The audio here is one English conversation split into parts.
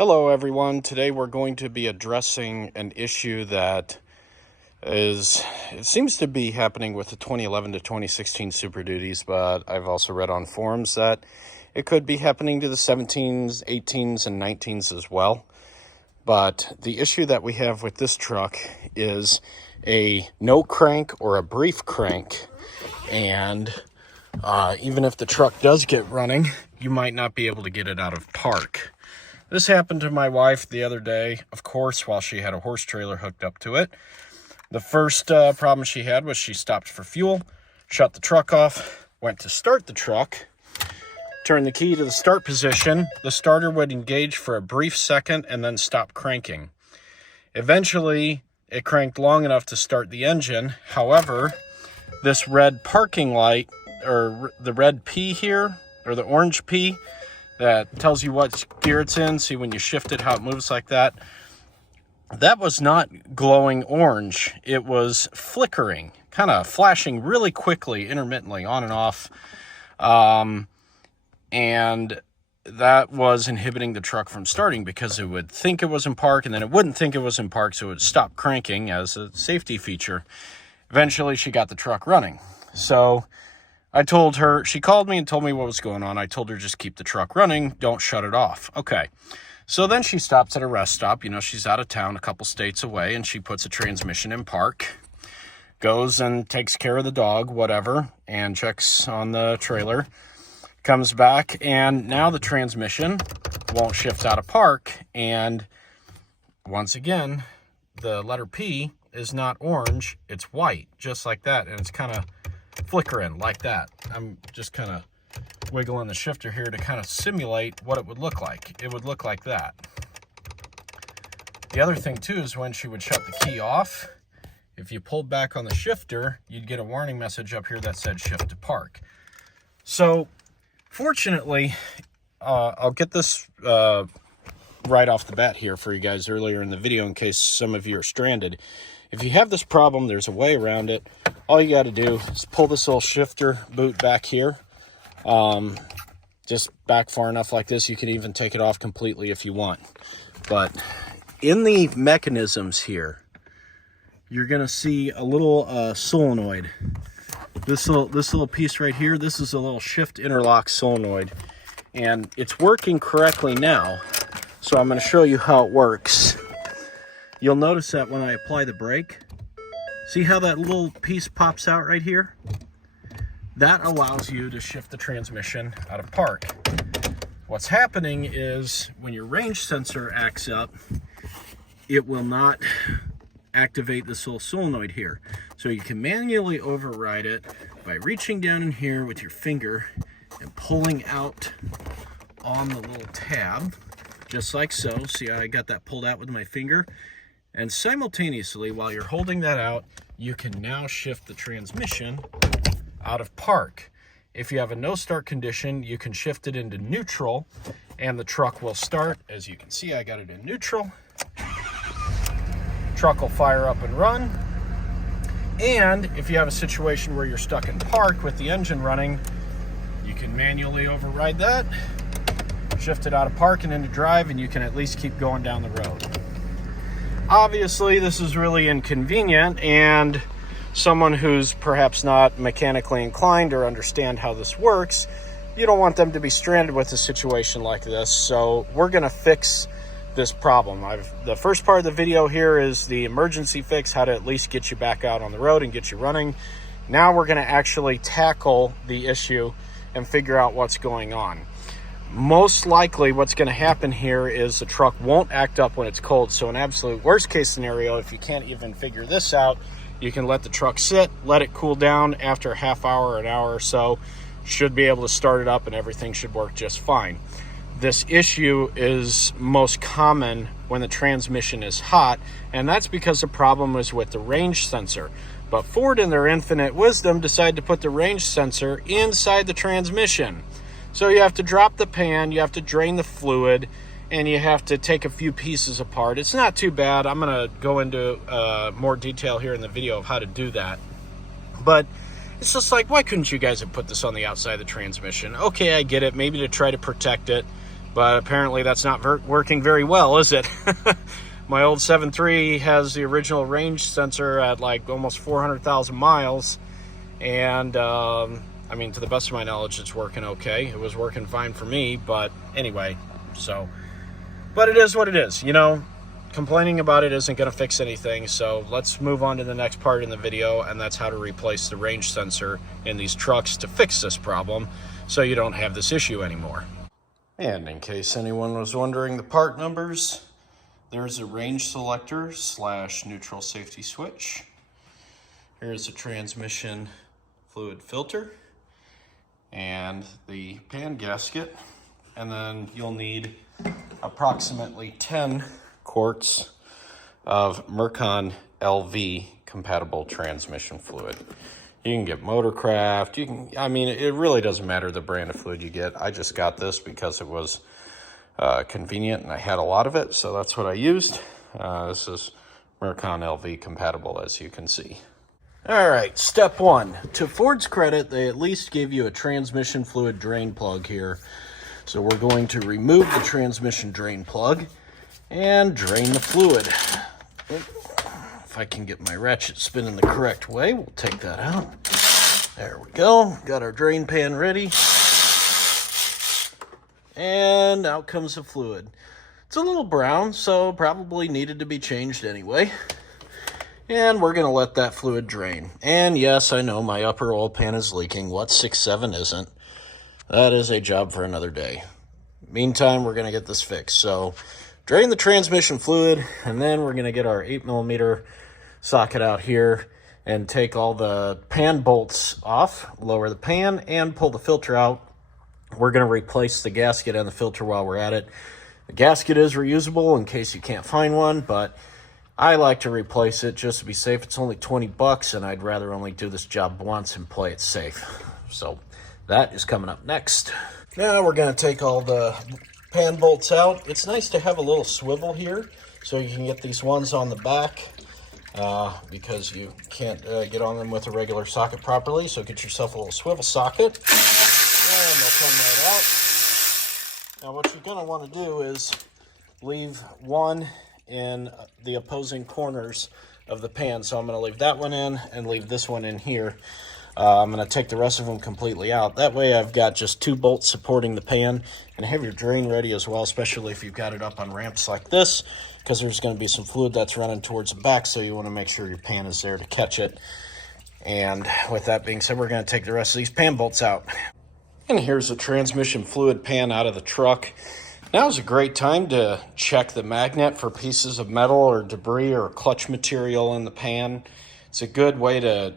Hello everyone. Today we're going to be addressing an issue that it seems to be happening with the 2011 to 2016 Super Duties, but I've also read on forums that it could be happening to the 17s, 18s, and 19s as well. But the issue that we have with this truck is a no crank or a brief crank, and even if the truck does get running, you might not be able to get it out of park. This happened to my wife the other day, of course, while she had a horse trailer hooked up to it. The first problem she had was she stopped for fuel, shut the truck off, went to start the truck, turned the key to the start position. The starter would engage for a brief second and then stop cranking. Eventually, it cranked long enough to start the engine. However, this red parking light, or the red P here, or the orange P, that tells you what gear it's in. See when you shift it, how it moves like that. That was not glowing orange. It was flickering, kind of flashing really quickly, intermittently, on and off. And that was inhibiting the truck from starting because it would think it was in park and then it wouldn't think it was in park, so it would stop cranking as a safety feature. Eventually, she got the truck running. So I told her, she called me and told me what was going on. I told her just keep the truck running, don't shut it off. Okay. So then she stops at a rest stop. You know, she's out of town, a couple states away, and she puts a transmission in park, goes and takes care of the dog, whatever, and checks on the trailer, comes back, and now the transmission won't shift out of park. And once again, the letter P is not orange, it's white, just like that. And it's kind of flickering like that. I'm just kind of wiggling the shifter here to kind of simulate what it would look like. It would look like that. The other thing too is when she would shut the key off, if you pulled back on the shifter, you'd get a warning message up here that said shift to park. So fortunately, I'll get this right off the bat here for you guys earlier in the video in case some of you are stranded. If you have this problem, there's a way around it. All you got to do is pull this little shifter boot back here. Just back far enough like this. You can even take it off completely if you want. But in the mechanisms here, you're going to see a little solenoid. This little piece right here, this is a little shift interlock solenoid. And it's working correctly now. So I'm going to show you how it works. You'll notice that when I apply the brake, see how that little piece pops out right here? That allows you to shift the transmission out of park. What's happening is when your range sensor acts up, it will not activate this little solenoid here. So you can manually override it by reaching down in here with your finger and pulling out on the little tab, just like so. See how I got that pulled out with my finger? And simultaneously, while you're holding that out, you can now shift the transmission out of park. If you have a no start condition, you can shift it into neutral and the truck will start. As you can see, I got it in neutral. Truck will fire up and run. And if you have a situation where you're stuck in park with the engine running, you can manually override that, shift it out of park and into drive, and you can at least keep going down the road. Obviously, this is really inconvenient, and someone who's perhaps not mechanically inclined or understand how this works, you don't want them to be stranded with a situation like this. So we're going to fix this problem. The first part of the video here is the emergency fix, how to at least get you back out on the road and get you running. Now we're going to actually tackle the issue and figure out what's going on. Most likely what's going to happen here is the truck won't act up when it's cold. So an absolute worst case scenario, if you can't even figure this out, you can let the truck sit, let it cool down. After a half hour or an hour or so, should be able to start it up and everything should work just fine. This issue is most common when the transmission is hot, and that's because the problem is with the range sensor. But Ford, in their infinite wisdom, decided to put the range sensor inside the transmission. So you have to drop the pan, you have to drain the fluid, and you have to take a few pieces apart. It's not too bad. I'm going to go into more detail here in the video of how to do that. But it's just like, why couldn't you guys have put this on the outside of the transmission? Okay, I get it. Maybe to try to protect it. but apparently that's not working very well, is it? My old 7.3 has the original range sensor at like almost 400,000 miles, and I mean, to the best of my knowledge, it's working okay. It was working fine for me, but anyway, so, but it is what it is, you know. Complaining about it isn't going to fix anything, so let's move on to the next part in the video, and that's how to replace the range sensor in these trucks to fix this problem so you don't have this issue anymore. And in case anyone was wondering the part numbers, there's a range selector / neutral safety switch. Here's a transmission fluid filter and the pan gasket, and then you'll need approximately 10 quarts of Mercon LV compatible transmission fluid. You can get Motorcraft, I mean, it really doesn't matter the brand of fluid you get. I just got this because it was convenient and I had a lot of it, so that's what I used. This is Mercon LV compatible, as you can see. All right, step one. To Ford's credit, they at least gave you a transmission fluid drain plug here. So we're going to remove the transmission drain plug and drain the fluid. If I can get my ratchet spinning the correct way, we'll take that out. There we go. Got our drain pan ready. And out comes the fluid. It's a little brown, so probably needed to be changed anyway. And we're going to let that fluid drain. And yes, I know my upper oil pan is leaking. What 6.7 isn't? That is a job for another day. Meantime, we're going to get this fixed. So drain the transmission fluid, and then we're going to get our 8mm socket out here and take all the pan bolts off, lower the pan, and pull the filter out. We're going to replace the gasket and the filter while we're at it. The gasket is reusable in case you can't find one, but I like to replace it just to be safe. It's only 20 bucks, and I'd rather only do this job once and play it safe. So that is coming up next. Now we're going to take all the pan bolts out. It's nice to have a little swivel here so you can get these ones on the back because you can't get on them with a regular socket properly. So get yourself a little swivel socket, and they'll come right out. Now what you're going to want to do is leave one in the opposing corners of the pan. So I'm going to leave that one in and leave this one in here. I'm going to take the rest of them completely out. That way I've got just 2 bolts supporting the pan, and have your drain ready as well, especially if you've got it up on ramps like this, because there's going to be some fluid that's running towards the back, so you want to make sure your pan is there to catch it. And with that being said, we're going to take the rest of these pan bolts out. And here's the transmission fluid pan out of the truck. Now is a great time to check the magnet for pieces of metal or debris or clutch material in the pan. It's a good way to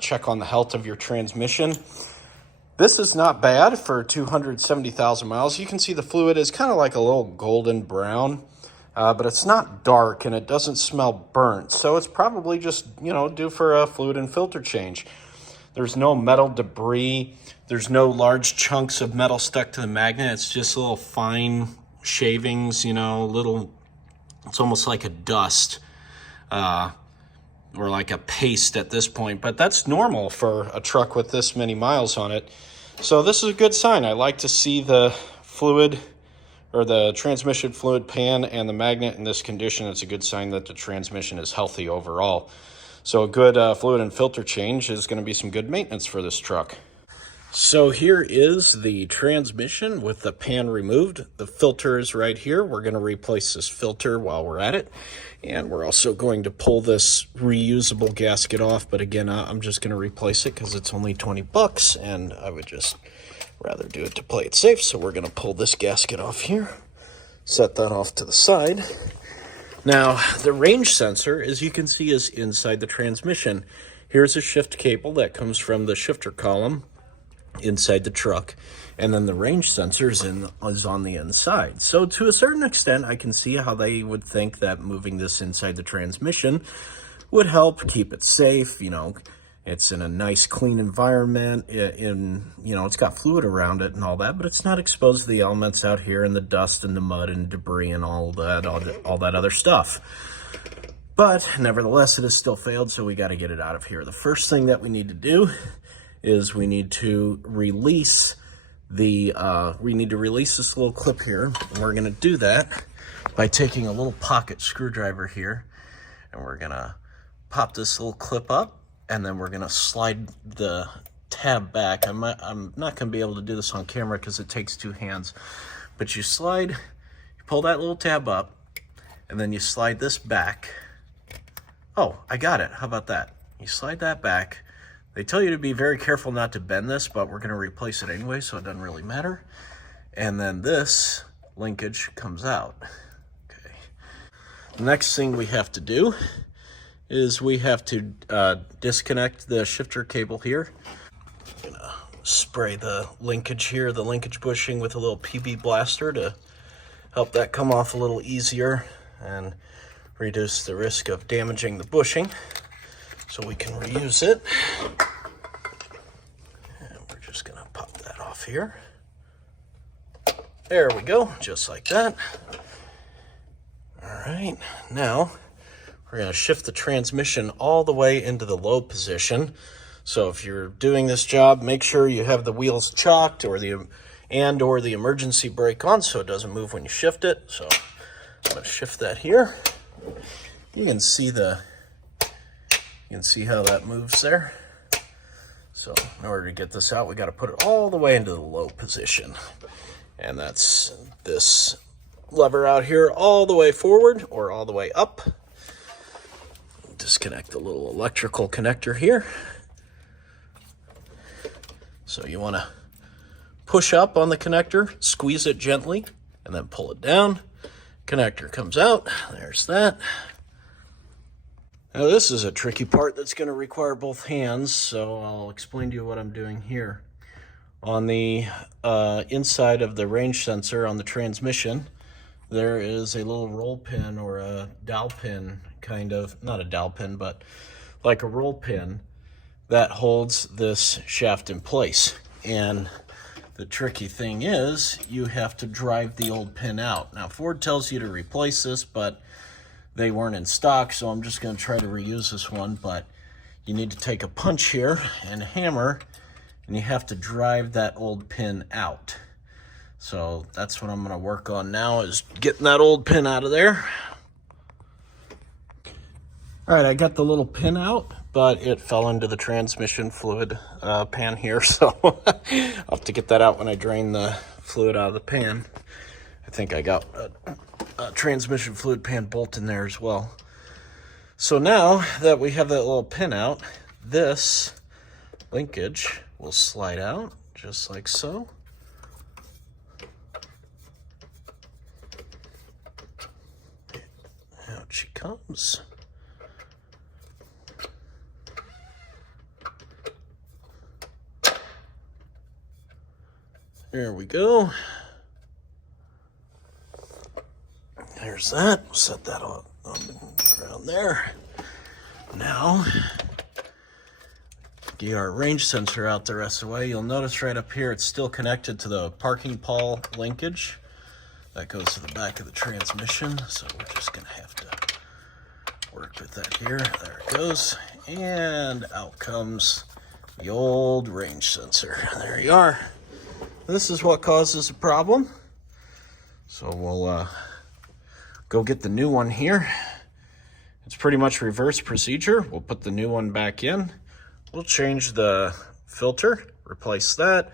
check on the health of your transmission. This is not bad for 270,000 miles. You can see the fluid is kind of like a little golden brown, but it's not dark and it doesn't smell burnt. So it's probably just, you know, due for a fluid and filter change. There's no metal debris. There's no large chunks of metal stuck to the magnet. It's just little fine shavings, you know, little, it's almost like a dust or like a paste at this point. But that's normal for a truck with this many miles on it. So this is a good sign. I like to see the fluid or the transmission fluid pan and the magnet in this condition. It's a good sign that the transmission is healthy overall. So a good fluid and filter change is going to be some good maintenance for this truck. So here is the transmission with the pan removed. The filter is right here. We're going to replace this filter while we're at it. And we're also going to pull this reusable gasket off. But again, I'm just going to replace it because it's only 20 bucks. And I would just rather do it to play it safe. So we're going to pull this gasket off here. Set that off to the side. Now, the range sensor, as you can see, is inside the transmission. Here's a shift cable that comes from the shifter column inside the truck, and then the range sensor is on the inside. So to a certain extent, I can see how they would think that moving this inside the transmission would help keep it safe. You know, it's in a nice clean environment, it's got fluid around it and all that, but it's not exposed to the elements out here and the dust and the mud and debris and all that other stuff. But nevertheless, it has still failed, so we got to get it out of here. The first thing that we need to do is we need to release we need to release this little clip here, and we're gonna do that by taking a little pocket screwdriver here, and we're gonna pop this little clip up, and then we're gonna slide the tab back. I'm not gonna be able to do this on camera because it takes two hands, but you pull that little tab up, and then you slide this back. Oh, I got it. How about that? You slide that back. They tell you to be very careful not to bend this, but we're going to replace it anyway, so it doesn't really matter. And then this linkage comes out. Okay. The next thing we have to do is we have to disconnect the shifter cable here. I'm going to spray the linkage here, the linkage bushing, with a little PB blaster to help that come off a little easier and reduce the risk of damaging the bushing, so we can reuse it. And we're just gonna pop that off here. There we go, just like that. All right, now we're gonna shift the transmission all the way into the low position. So if you're doing this job, make sure you have the wheels chocked or the emergency brake on so it doesn't move when you shift it. So I'm gonna shift that here. You can see how that moves there. So in order to get this out, we got to put it all the way into the low position. And that's this lever out here all the way forward or all the way up. Disconnect the little electrical connector here. So you want to push up on the connector, squeeze it gently, and then pull it down. Connector comes out. There's that. Now this is a tricky part that's going to require both hands, so I'll explain to you what I'm doing here. On the inside of the range sensor on the transmission, there is a little roll pin or a dowel pin, kind of, not a dowel pin, but like a roll pin that holds this shaft in place. And the tricky thing is you have to drive the old pin out. Now Ford tells you to replace this, but they weren't in stock, so I'm just going to try to reuse this one. But you need to take a punch here and a hammer, and you have to drive that old pin out. So that's what I'm going to work on now, is getting that old pin out of there. All right, I got the little pin out, but it fell into the transmission fluid pan here, so I'll have to get that out when I drain the fluid out of the pan. I think I got a transmission fluid pan bolt in there as well. So now that we have that little pin out, this linkage will slide out just like so. Out she comes. There we go. There's that. We'll set that on around there. Now, get our range sensor out the rest of the way. You'll notice right up here it's still connected to the parking pawl linkage. That goes to the back of the transmission, so we're just going to have to work with that here. There it goes. And out comes the old range sensor. There you are. This is what causes the problem. So we'll go get the new one here. It's pretty much reverse procedure. We'll put the new one back in. We'll change the filter, replace that,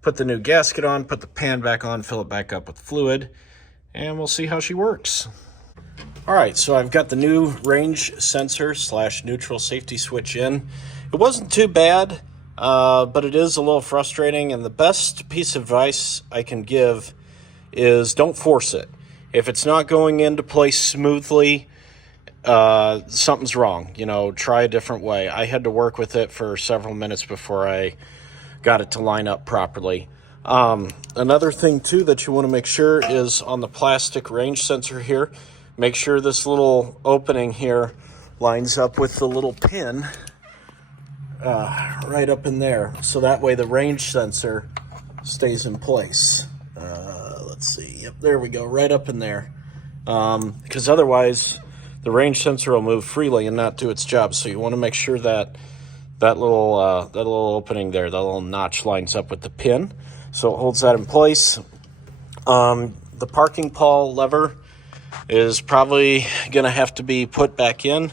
put the new gasket on, put the pan back on, fill it back up with fluid, and we'll see how she works. All right, so I've got the new range sensor / neutral safety switch in. It wasn't too bad, but it is a little frustrating, and the best piece of advice I can give is don't force it. If it's not going into place smoothly, something's wrong. You know, try a different way. I had to work with it for several minutes before I got it to line up properly. Another thing too that you want to make sure is on the plastic range sensor here, make sure this little opening here lines up with the little pin right up in there, so that way the range sensor stays in place. Let's see, yep, there we go, right up in there, because otherwise the range sensor will move freely and not do its job. So you want to make sure that that little opening there, that little notch, lines up with the pin. so it holds that in place. The parking pawl lever is probably going to have to be put back in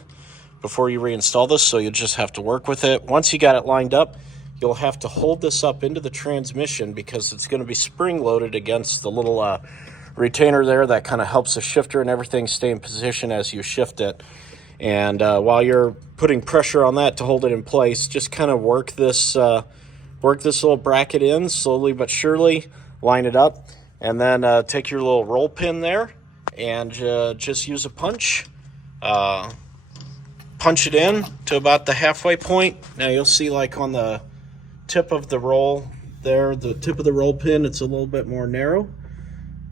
before you reinstall this, so you'll just have to work with it. Once you got it lined up, you'll have to hold this up into the transmission because it's going to be spring loaded against the little retainer there that kind of helps the shifter and everything stay in position as you shift it. And while you're putting pressure on that to hold it in place, just kind of work this little bracket in slowly but surely, line it up, and then take your little roll pin there and just use a punch. Punch it in to about the halfway point. Now you'll see, like on the tip of the roll there, the tip of the roll pin, it's a little bit more narrow.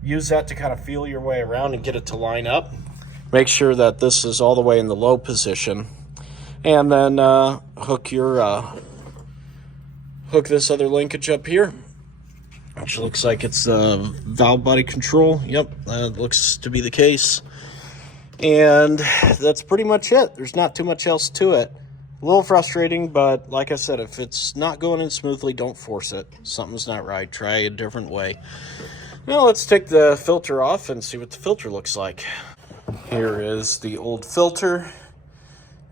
Use that to kind of feel your way around and get it to line up. Make sure that this is all the way in the low position, and then hook this other linkage up here, which looks like it's valve body control. Yep, that looks to be the case. And that's pretty much it. There's not too much else to it. A little frustrating, but like I said, if it's not going in smoothly, don't force it. Something's not right. Try a different way. Now let's take the filter off and see what the filter looks like. Here is the old filter.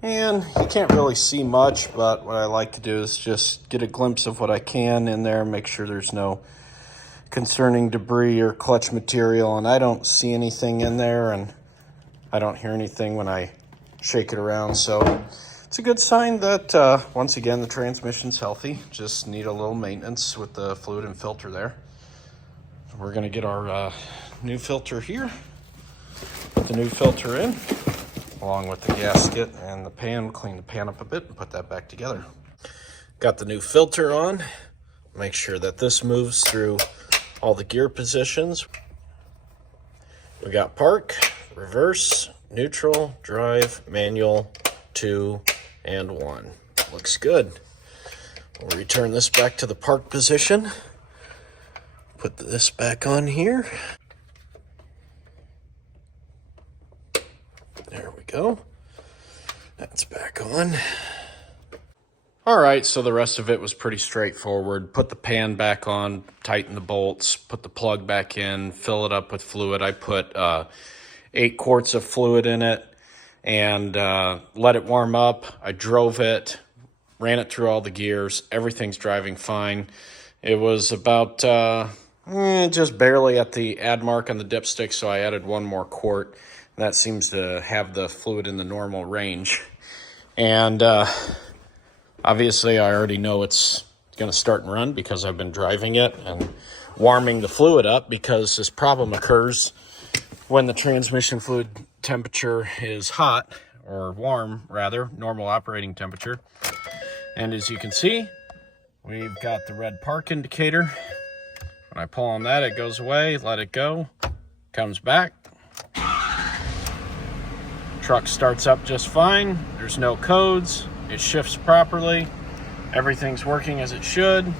And you can't really see much, but what I like to do is just get a glimpse of what I can in there, make sure there's no concerning debris or clutch material, and I don't see anything in there, and I don't hear anything when I shake it around, so it's a good sign that, once again, the transmission's healthy. Just need a little maintenance with the fluid and filter there. We're going to get our new filter here. Put the new filter in, along with the gasket and the pan. Clean the pan up a bit and put that back together. Got the new filter on. Make sure that this moves through all the gear positions. We got park, reverse, neutral, drive, manual, 2, and 1. Looks good. We'll return this back to the park position. Put this back on here. There we go. That's back on. All right, so the rest of it was pretty straightforward. Put the pan back on, tighten the bolts, put the plug back in, fill it up with fluid. I put 8 quarts of fluid in it and let it warm up. I drove it, ran it through all the gears. Everything's driving fine. It was about just barely at the add mark on the dipstick, so I added 1 more quart. That seems to have the fluid in the normal range. And obviously, I already know it's going to start and run because I've been driving it and warming the fluid up, because this problem occurs when the transmission fluid temperature is hot, or warm rather, normal operating temperature. And as you can see, we've got the red park indicator. When I pull on that, it goes away, let it go, comes back. Truck starts up just fine. There's no codes. It shifts properly. Everything's working as it should.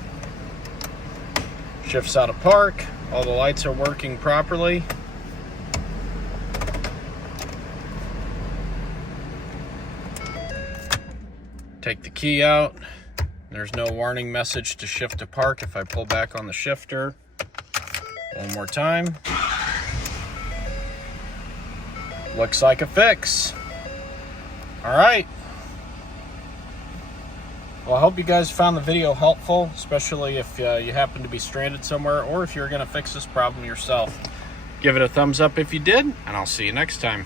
Shifts out of park. All the lights are working properly. Take the key out. There's no warning message to shift to park if I pull back on the shifter. One more time. Looks like a fix. All right. Well, I hope you guys found the video helpful, especially if you happen to be stranded somewhere, or if you're going to fix this problem yourself. Give it a thumbs up if you did, and I'll see you next time.